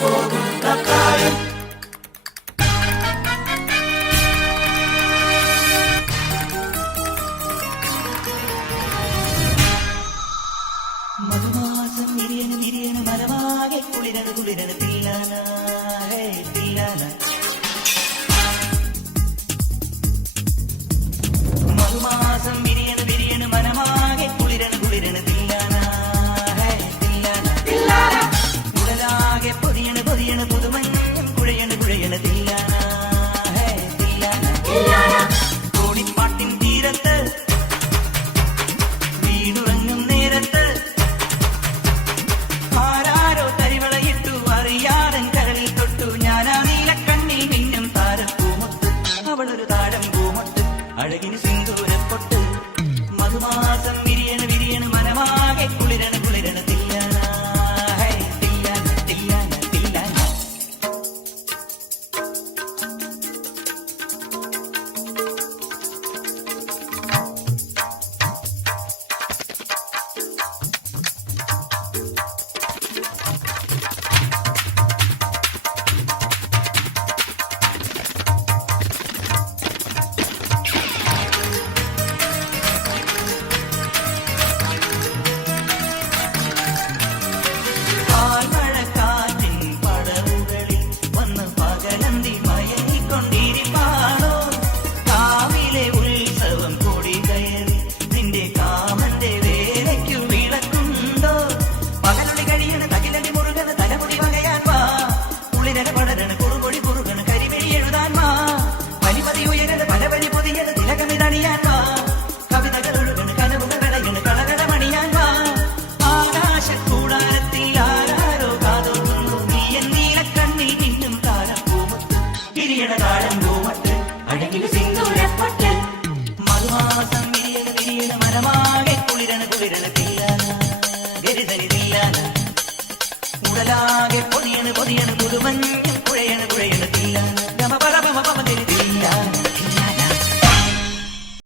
പോകും കക്കായം. മധുമാസം വിരിയന് വിരിയന് മരമാകെ കുളിരന് കുളിരന് തില്ലാന തില്ലാന. മധുമാസം വിരിയന് വിരിയന് മനമാകെ കുളിരന് കുളിരന് തില്ലാന തില്ലാന. ഉടലാകെ പൊതിയണ് പൊതിയണ് പുതുമഞ്ഞും കുഴയണ് കുഴയണ് തില്ലാന തില്ലാന. കോടിപ്പാട്ടിൻ തീരത്ത് വീടുറങ്ങും നേരത്ത് ആരാരോ തരിവളയിട്ടു അറിയാതൻ കരളിൽ തൊട്ടു ഞാനാ നീലക്കണ്ണിൽ മിന്നും താരപ്പൂമുത്ത്. അവളൊരു താരം പൂമൊട്ട് അഴകിന് സിന്ദൂരപ്പൊട്ട്. മധുമാസം വിരിയണ് വിരിയണ് മനമാകെ കുളിരണ് കുളിരണ് തില്ലാന തില്ലാന തില്ലാന തില്ലാന. പാൽമഴക്കാറ്റിൻ പടവുകളിൽ വന്ന് പകലന്തി മയങ്ങിക്കൊണ്ടിരിപ്പാണോ? കാവിലെ ഉത്സവം കൊടി കയറി നിന്റെ കാമന്റെ വേലയ്ക്കു വിളക്കുണ്ടോ? പകലൊളി കഴിയണ തകിലടി മുറുകണ തലമുടി വകയാൻ വാ. കുളിരന പടരണ കുറുകൊടി കുറുകണ കരിമിഴി എഴുതാൻ വാ. വലിമതി ഉയരണ പല വഴി പൊതിയണ തിലകമിതണിയാൻ വാ. കവിതകൾ ഒഴുകണ കനവുകൾ വിളയണ കളകളമണിയാൻ വാ. ആകാശക്കൂടാരത്തിൽ ആരാരോ കാതോർന്നു നീ എന്നീലക്കണ്ണിൽ നിന്നും താരപ്പൂമുത്ത്. വിരിയണ താരം പൂമട്ട് അഴകിന് സിന്ദൂരപ്പൊട്ട്. മധുമാസം വിരിയണ വിരിയണ മരമാകെ കുളിരണ് കുളിരണ് തില്ലാന ഗരിതനി തില്ലാന. ഉടലാകെ പൊതിയണ് പൊതിയണ് പുതുമഞ്ഞും കുഴയണ് കുഴയണ് തില്ലാന